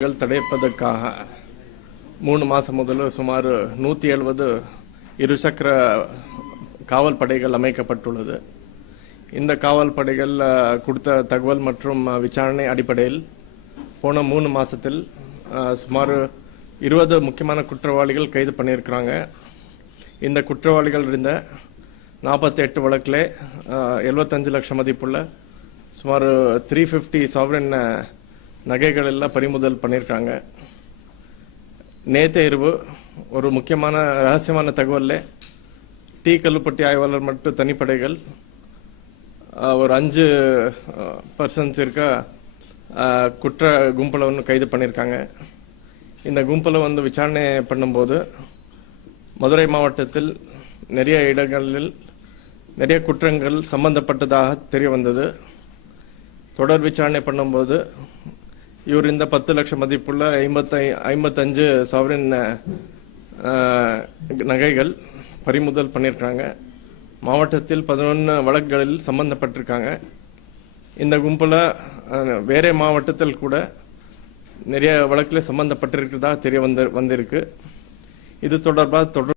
தடைப்பதற்காக 3 மாதம் முதல் சுமார் 170 இருசக்கர காவல் படைகள் அமைக்கப்பட்டுள்ளது. இந்த காவல் படைகள் கொடுத்த தகவல் மற்றும் விசாரணை அடிப்படையில் போன 3 மாதத்தில் சுமார் 20 முக்கியமான குற்றவாளிகள் கைது பண்ணியிருக்கிறாங்க. இந்த குற்றவாளிகள் இருந்த 48 வழக்கில் 75 லட்சம் மதிப்புள்ள சுமார் 350 சாவரின் நகைகள் எல்லாம் பறிமுதல் பண்ணியிருக்காங்க. நேற்று இரவு ஒரு முக்கியமான ரகசியமான தகவலில் டி கல்லுப்பட்டி ஆய்வாளர் மற்றும் தனிப்படைகள் ஒரு 5 பர்சன்ஸ் இருக்க குற்ற கும்பலை கைது பண்ணியிருக்காங்க. இந்த கும்பலை விசாரணை பண்ணும்போது மதுரை மாவட்டத்தில் நிறைய இடங்களில் நிறைய குற்றங்கள் சம்பந்தப்பட்டதாக தெரிய வந்தது. தொடர் விசாரணை பண்ணும்போது இவர் இந்த 10 லட்சம் மதிப்புள்ள 55 சாவரின் நகைகள் பறிமுதல் பண்ணியிருக்காங்க. மாவட்டத்தில் 11 வழக்குகளில் சம்பந்தப்பட்டிருக்காங்க. இந்த கும்பல வேற மாவட்டத்தில் கூட நிறைய வழக்கில் சம்பந்தப்பட்டிருக்கிறதா தெரிய வந்திருக்கு. இது தொடர்பாக